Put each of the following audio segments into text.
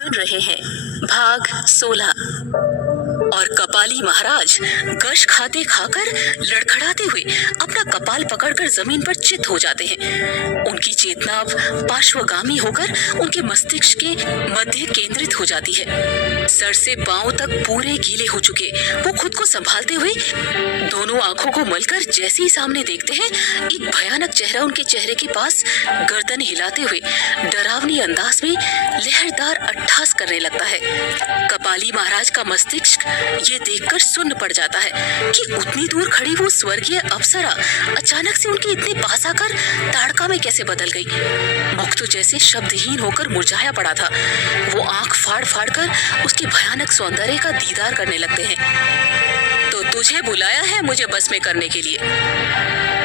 सुन रहे हैं भाग 16। और कपाली महाराज गश खाते खाकर लड़खड़ाते हुए अपना कपाल पकड़कर जमीन पर चित हो जाते हैं। उनकी चेतना अब पार्श्वगामी होकर उनके मस्तिष्क के मध्य केंद्रित हो जाती है। सर से पांव तक पूरे गीले हो चुके वो खुद को संभालते हुए दोनों आंखों को मलकर जैसे ही सामने देखते हैं, एक भयानक चेहरा उनके चेहरे के पास गर्दन हिलाते हुए डरावनी अंदाज में लहरदार अट्ठास करने लगता है। कपाली महाराज का मस्तिष्क ये देखकर सुन्न पड़ जाता है कि उतनी दूर खड़ी वो स्वर्गीय अप्सरा अचानक से उनके इतने पास आकर ताड़का में कैसे बदल गई। मुख तो जैसे शब्दहीन होकर मुरझाया पड़ा था। वो आंख फाड़ फाड़ कर उसके भयानक सौंदर्य का दीदार करने लगते हैं। तो तुझे बुलाया है मुझे बस में करने के लिए?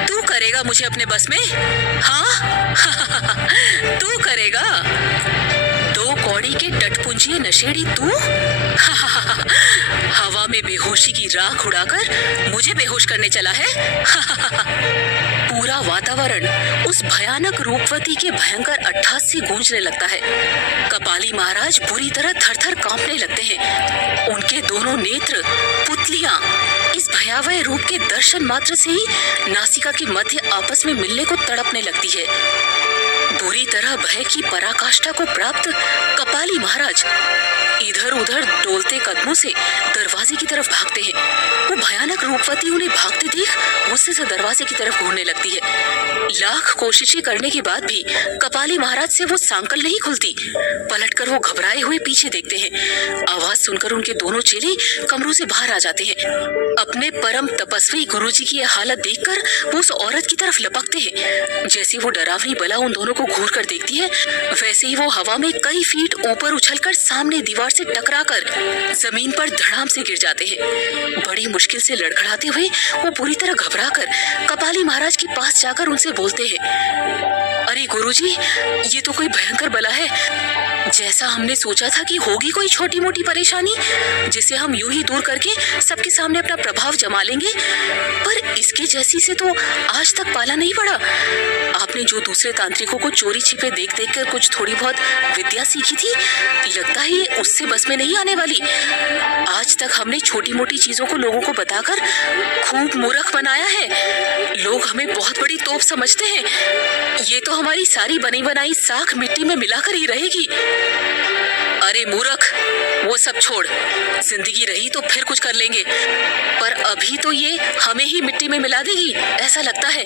तू करेगा मुझे अपने बस में? हाँ तू करेगा? दो कौड़ी के टटपुंजिए नशेड़ी तू? हवा में बेहोशी की राख उड़ाकर मुझे बेहोश करने चला है? पूरा वातावरण उस भयानक रूपवती के भयंकर अट्ठास से गूंजने लगता है। कपाली महाराज बुरी तरह थरथर कांपने लगते हैं। उनके दोनों नेत्र पुतलियां इस भयावह रूप के दर्शन मात्र से ही नासिका के मध्य आपस में मिलने को तड़पने लगती है। बुरी तरह भय की पराकाष्ठा को प्राप्त कपाली महाराज इधर उधर डोलते कदमों से दरवाजे की तरफ भागते हैं। वो भयानक रूपवती उन्हें भागते देख गुस्से से दरवाजे की तरफ घूरने लगती है। लाख कोशिशें करने के बाद भी कपाली महाराज से वो सांकल नहीं खुलती। पलटकर वो घबराए हुए पीछे देखते हैं। आवाज सुनकर उनके दोनों चेले कमरों से बाहर आ जाते हैं। अपने परम तपस्वी गुरुजी की यह हालत देखकर वो उस औरत की तरफ लपकते हैं। जैसे वो डरावनी बला उन दोनों को घूर कर देखती है, वैसे ही वो हवा में कई फीट ऊपर उछलकर सामने दीवार से टकराकर जमीन पर धड़ाम से गिर जाते हैं। बड़ी मुश्किल से लड़खड़ाते हुए वो पूरी तरह घबराकर कपाली महाराज के पास जाकर उनसे बोलते हैं, अरे गुरुजी, ये तो कोई भयंकर बला है। जैसा हमने सोचा था कि होगी कोई छोटी मोटी परेशानी जिसे हम यूं ही दूर करके सबके सामने अपना प्रभाव जमा लेंगे, पर इसके जैसी से तो आज तक पाला नहीं पड़ा। आपने जो दूसरे तांत्रिकों को चोरी छिपे देख देख कर कुछ थोड़ी बहुत विद्या सीखी थी, लगता है ये उससे बस में नहीं आने वाली। आज तक हमने छोटी मोटी चीजों को लोगों को बताकर खूब मूर्ख बनाया है। लोग हमें बहुत बड़ी तोप समझते हैं। ये तो हमारी सारी बनी बनाई साख मिट्टी में मिलाकर ही रहेगी। अरे मूर्ख, वो सब छोड़, जिंदगी रही तो फिर कुछ कर लेंगे, पर अभी तो ये हमें ही मिट्टी में मिला देगी ऐसा लगता है।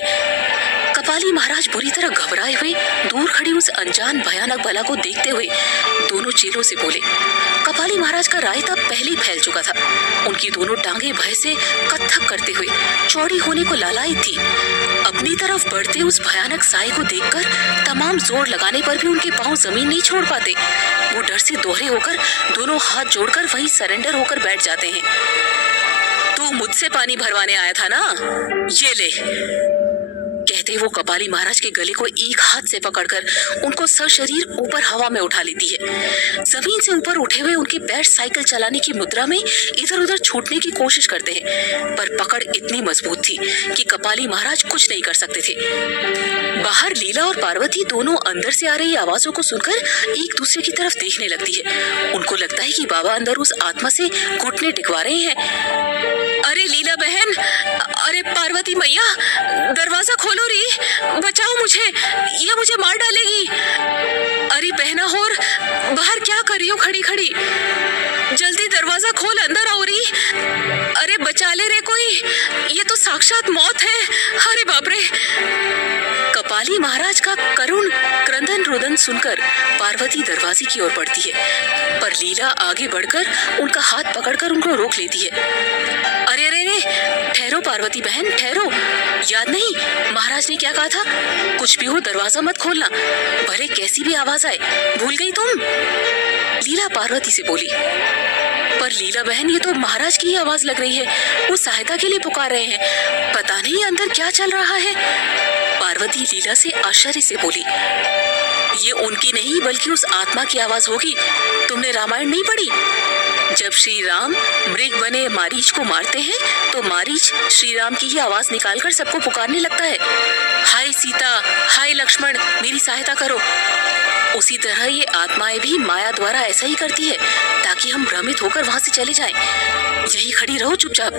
कपाली महाराज बुरी तरह घबराए हुए दूर खड़ी उस अनजान भयानक बला को देखते हुए दोनों चेलों से बोले। कपाली महाराज का रायता पहले ही फैल चुका था। उनकी दोनों टांगे भय से कत्थक करते हुए चौड़ी होने को लालायित थी। अपनी तरफ बढ़ते उस भयानक साए को देखकर तमाम जोर लगाने पर भी उनके पांव जमीन नहीं छोड़ पाते। वो डर से दोहरे होकर दोनों हाथ जोड़कर वहीं सरेंडर होकर बैठ जाते हैं। तू मुझसे पानी भरवाने आया था ना, ये ले, कहते वो कपाली महाराज के गले को एक हाथ से पकड़कर उनको सशरीर ऊपर हवा में उठा लेती है। जमीन से ऊपर उठे हुए उनके पैर साइकिल चलाने की मुद्रा में इधर उधर छूटने की कोशिश करते हैं, पर पकड़ इतनी मजबूत थी कि कपाली महाराज कुछ नहीं कर सकते थे। बाहर लीला और पार्वती दोनों अंदर से आ रही आवाजों को सुनकर एक दूसरे की तरफ देखने लगती है। उनको लगता है कि बाबा अंदर उस आत्मा से घुटने टिकवा रहे हैं। अरे लीला बहन, अरे पार्वती मैया, दरवाजा खोलो री, बचाओ मुझे, ये मुझे मार डालेगी। अरे बहना होर, बाहर क्या कर रही हो खड़ी खड़ी? जल्दी दरवाजा खोल, अंदर आओ री। अरे बचा ले रे कोई, ये तो साक्षात मौत है। अरे बाप रे। कपाली महाराज का करुण क्रंदन रोदन सुनकर पार्वती दरवाजे की ओर बढ़ती है, पर लीला आगे बढ़कर उनका हाथ पकड़कर उनको रोक लेती है। अरे अरे रे, ठहरो पार्वती बहन, ठहरो। याद नहीं महाराज ने क्या कहा था? कुछ भी हो दरवाजा मत खोलना, भले कैसी भी आवाज आए। भूल गई तुम? लीला पार्वती से बोली। पर लीला बहन, ये तो महाराज की ही आवाज लग रही है। वो सहायता के लिए पुकार रहे हैं, पता नहीं अंदर क्या चल रहा है। पार्वती लीला से आश्चर्य से बोली। ये उनकी नहीं बल्कि उस आत्मा की आवाज होगी। तुमने रामायण नहीं पढ़ी? जब श्री राम मृग बने मारीच को मारते हैं तो मारीच श्री राम की ही आवाज निकालकर सबको पुकारने लगता है, हाय सीता, हाय लक्ष्मण, मेरी सहायता करो। उसी तरह ये आत्माएं भी माया द्वारा ऐसा ही करती है, ताकि हम भ्रमित होकर वहां से चले जाएं। यही खड़ी रहो चुपचाप,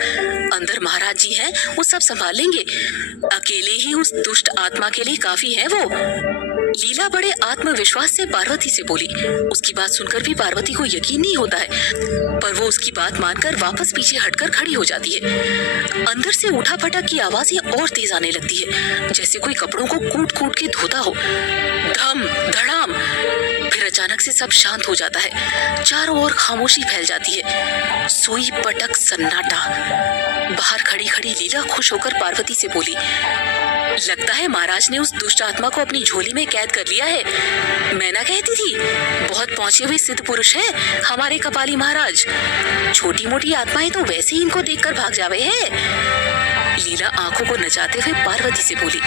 अंदर महाराज जी हैं, वो सब संभालेंगे। अकेले ही उस दुष्ट आत्मा के लिए काफी है वो। लीला बड़े आत्मविश्वास से पार्वती से बोली। उसकी बात सुनकर भी पार्वती को यकीन नहीं होता है, पर वो उसकी बात मानकर वापस पीछे हटकर खड़ी हो जाती है। अंदर से उठापटक की आवाजें और तेज आने लगती है, जैसे कोई कपड़ों को कूट कूट के धोता हो। धम धड़ाम, फिर अचानक से सब शांत हो जाता है। चारों ओर खामोशी फैल जाती है, सुई पटक सन्नाटा। बाहर खड़ी खड़ी लीला खुश होकर पार्वती से बोली, लगता है महाराज ने उस दुष्ट आत्मा को अपनी झोली में कैद कर लिया है। मैं ना कहती थी, बहुत पहुंचे हुए सिद्ध पुरुष हैं हमारे कपाली महाराज। छोटी मोटी आत्माएं तो वैसे ही इनको देखकर भाग जावे है। लीला आंखों को नचाते हुए पार्वती से बोली।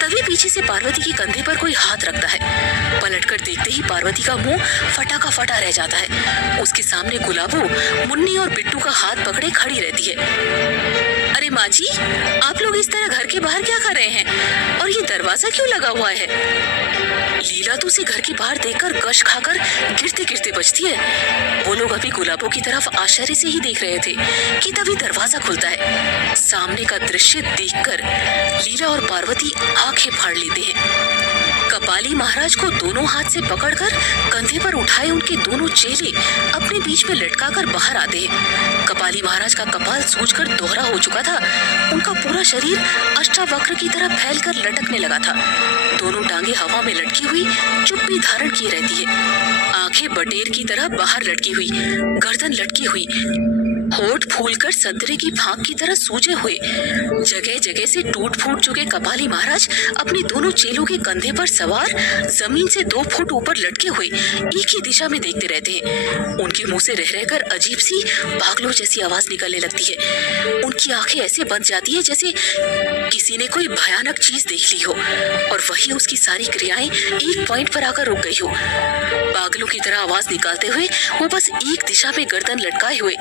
तभी पीछे से पार्वती के कंधे पर कोई हाथ रखता है। पलटकर देखते ही पार्वती का मुंह फटा का फटा रह जाता है। उसके सामने गुलाबो मुन्नी और बिट्टू का हाथ पकड़े खड़ी रहती है। अरे माँ जी, आप लोग इस तरह घर के बाहर क्या कर रहे हैं, और ये दरवाजा क्यों लगा हुआ है? लीला तो उसे घर के बाहर देखकर गश खाकर गिरते गिरते बचती है। वो लोग अभी गुलाबों की तरफ आश्चर्य से ही देख रहे थे कि तभी दरवाजा खुलता है। सामने का दृश्य देखकर लीला और पार्वती आंखें फाड़ लेते हैं। कपाली महाराज को दोनों हाथ से पकड़कर कंधे पर उठाए उनके दोनों चेले अपने बीच में लटकाकर बाहर आते हैं। कपाली महाराज का कपाल सूजकर दोहरा हो चुका था। उनका पूरा शरीर अष्टावक्र की तरह फैलकर लटकने लगा था। दोनों टांगे हवा में लटकी हुई चुप्पी धारण किए रहती है। आंखें बटेर की तरह बाहर लटकी हुई, गर्दन लटकी हुई, होठ फूलकर संतरे की फांक की तरह सूजे हुए। जगह जगह से टूट फूट चुके कपाली महाराज अपने दोनों चेलों के कंधे पर सवार जमीन से 2 फुट ऊपर लटके हुए एक ही दिशा में देखते रहते हैं। उनके मुंह से रह रहकर अजीब सी पागलों जैसी आवाज निकलने लगती है। उनकी आंखें ऐसे बंद जाती है जैसे किसी ने कोई भयानक चीज देख ली हो, और वही उसकी सारी क्रियाएं एक पॉइंट पर आकर रुक गई हो। पागलों की तरह आवाज निकालते हुए वो बस एक दिशा में गर्दन लटकाए हुए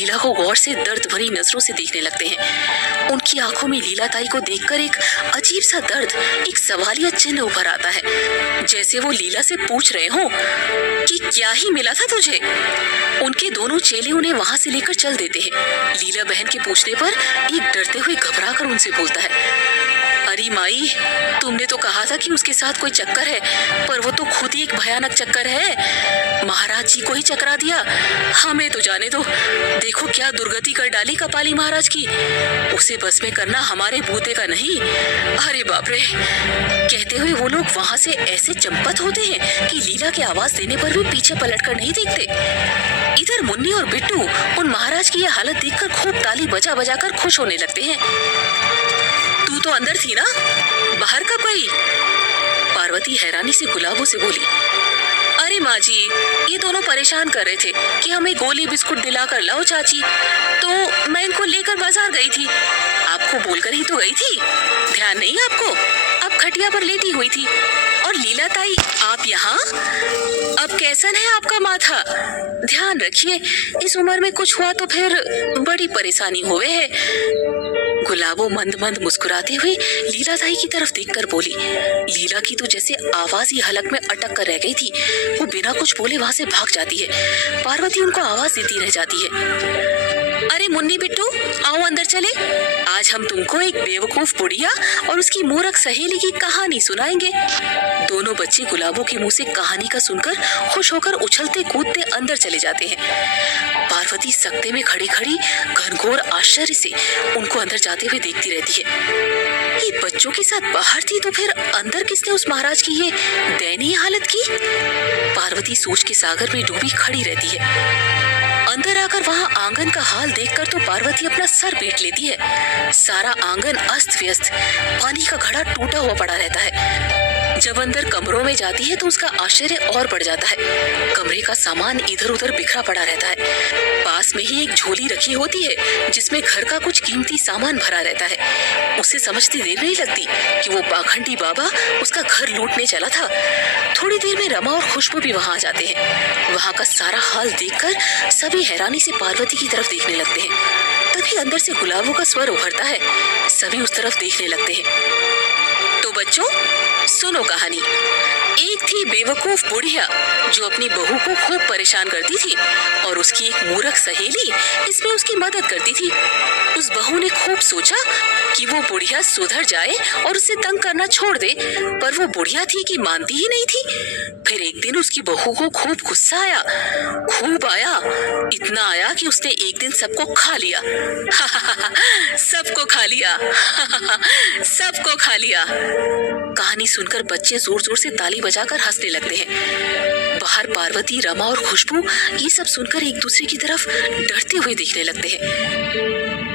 लीला को गौर से दर्द भरी नजरों से देखने लगते हैं। उनकी आंखों में लीला ताई को देखकर एक अजीब सा दर्द, एक सवालिया चिन्ह उभर आता है, जैसे वो लीला से पूछ रहे हो कि क्या ही मिला था तुझे। उनके दोनों चेले उन्हें वहां से लेकर चल देते हैं। लीला बहन के पूछने पर एक डरते हुए घबराकर उनसे बोलता है, अरे माई, तुमने तो कहा था कि उसके साथ कोई चक्कर है, पर वो तो खुद ही एक भयानक चक्कर है। महाराज जी को ही चकरा दिया, हमें तो जाने दो। देखो क्या दुर्गति कर डाली कपाली महाराज की। उसे बस में करना हमारे बूते का नहीं। अरे बाप रे। कहते हुए वो लोग वहां से ऐसे चंपत होते हैं कि लीला के आवाज देने पर भी पीछे पलटकर नहीं देखते। इधर मुन्नी और बिट्टू उन महाराज की यह हालत देखकर खूब ताली बजा बजा कर खुश होने लगते हैं। तू तो अंदर थी ना, बाहर कब गई? पार्वती हैरानी से गुलाबों से बोली। अरे माँ जी, ये दोनों परेशान कर रहे थे कि हमें गोली बिस्कुट दिलाकर लाओ चाची, तो मैं इनको लेकर बाजार गई थी। आपको बोलकर ही तो गई थी, ध्यान नहीं आपको? अब खटिया पर लेटी हुई थी। और लीला ताई, आप यहाँ? अब कैसन है आपका माथा? ध्यान रखिए, इस उम्र में कुछ हुआ तो फिर बड़ी परेशानी होवे है। गुलाबो मंद मंद मुस्कुराते हुए लीला ताई की तरफ देखकर बोली। लीला की तो जैसे आवाज ही हलक में अटक कर रह गई थी। वो बिना कुछ बोले वहां से भाग जाती है। पार्वती उनको आवाज देती रह जाती है। अरे मुन्नी बिट्टू, आओ अंदर चले। आज हम तुमको एक बेवकूफ बुढ़िया और उसकी मूर्ख सहेली की कहानी सुनाएंगे। दोनों बच्चे गुलाबों के मुंह से कहानी का सुनकर खुश होकर उछलते कूदते अंदर चले जाते हैं। पार्वती सकते में खड़ी खड़ी घनघोर आश्चर्य से उनको अंदर जाते हुए देखती रहती है। ये बच्चों के साथ बाहर थी तो फिर अंदर किसने उस महाराज की ये दयनीय हालत की? पार्वती सोच के सागर में डूबी खड़ी रहती है। अंदर आकर वहां आंगन का हाल देखकर तो पार्वती अपना सर पीट लेती है। सारा आंगन अस्त व्यस्त, पानी का घड़ा टूटा हुआ पड़ा रहता है। जब अंदर कमरों में जाती है तो उसका आश्चर्य और बढ़ जाता है। कमरे का सामान इधर उधर बिखरा पड़ा रहता है। पास में ही एक झोली रखी होती है जिसमें घर का कुछ कीमती सामान भरा रहता है। उसे समझती देर नहीं लगती कि वो पाखंडी बाबा उसका घर लूटने चला था। थोड़ी देर में रमा और खुशबू भी वहां आ जाते हैं। वहां का सारा हाल देखकर सभी हैरानी से पार्वती की तरफ देखने लगते हैं। तभी अंदर से गुलाबों का स्वर उभरता है। सभी उस तरफ देखने लगते हैं। तो बच्चों, सुनो कहानी। एक थी बेवकूफ बुढ़िया जो अपनी बहू को खूब परेशान करती थी और उसकी एक मूर्ख सहेली इसमें उसकी मदद करती थी। उस बहू ने खूब सोचा कि वो बुढ़िया सुधर जाए और उसे तंग करना छोड़ दे, पर वो बुढ़िया थी कि मानती ही नहीं थी। फिर एक दिन उसकी बहू को खूब गुस्सा आया, खूब आया, इतना आया कि उसने एक दिन सबको खा लिया। सबको खा लिया। सबको खा लिया। कहानी सुनकर बच्चे जोर जोर से ताली बजाकर हंसने लगते हैं। बाहर पार्वती, रमा और खुशबू ये सब सुनकर एक दूसरे की तरफ डरते हुए देखने लगते हैं।